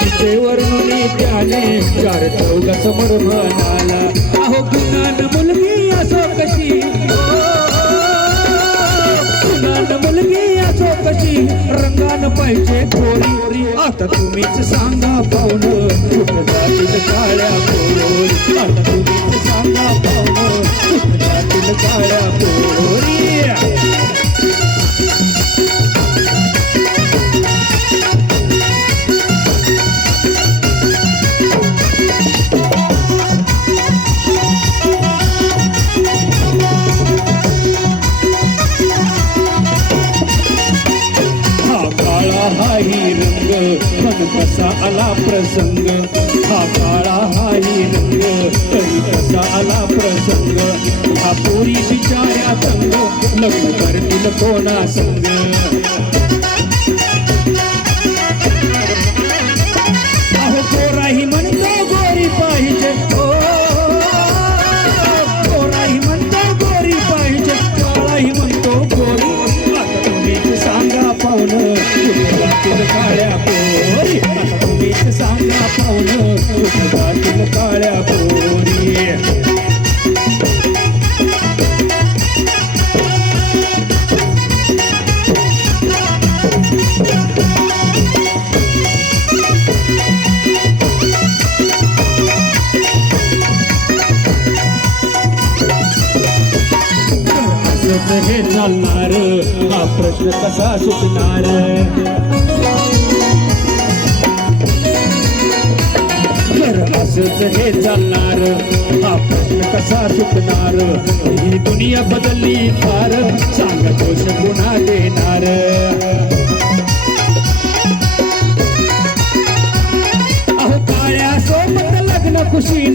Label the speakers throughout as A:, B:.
A: तिचे वर्णने त्याने चार चौघ समोर म्हणाला अहो गुणान मुलगी असो कशी? गुणान मुलगी असो कशी? रंगान पाहिजे थोरी. आता तुम्हीच सांगा पाहुण कुठं जातील काळ्या हाही रंग मन कसा आला प्रसंग? हा काळा हाही रंग तरी कसा आला प्रसंग? हा पोरी बिचाऱ्या संग लग्न करतील कोणा संग? हे चालणार? हा प्रश्न कसा सुटणार? असंच हे चालणार. हा प्रश्न कसा सुटणार? ही दुनिया बदलली फार. सांग दोष पुन्हा देणार. अहो काळ्या सोबत लग्न खुशी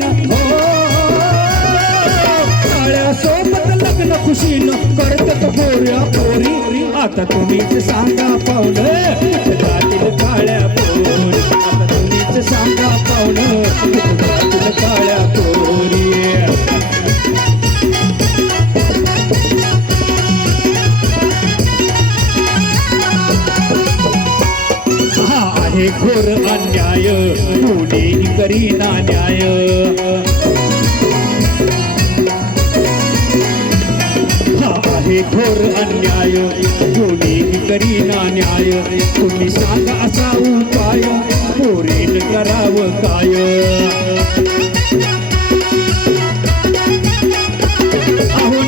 A: गोऱ्या पोरी आता तुम्हीच सांगा पाहुण. जातील काळ्या पोरी आता तुम्हीच सांगा पाहुण. जातील काळ्या पोरी. हा आहे घोर अन्याय मुली करीना न्याय. आहे थोर अन्याय कोणी करीना न्याय तुम्ही सांगा असा उपाय पोरीन करावं काय?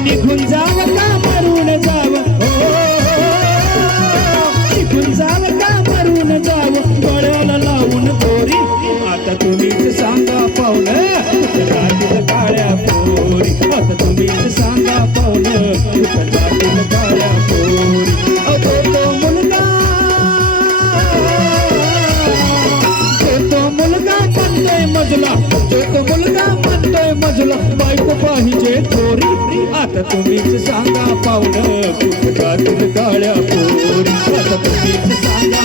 A: निघून जावं जावं? हो, हो, हो, आता सांगा पाहुणे काळ्या पोरी. आता तुम्हीच सांगा पाहुणे मजला तो तो मुलगा म्हणतोय मजला. बायको पाहिजे थोरी आता तुम्हीच सांगा पाहुण कुठं जातील काळ्या पोरी आता तुम्हीच सांगा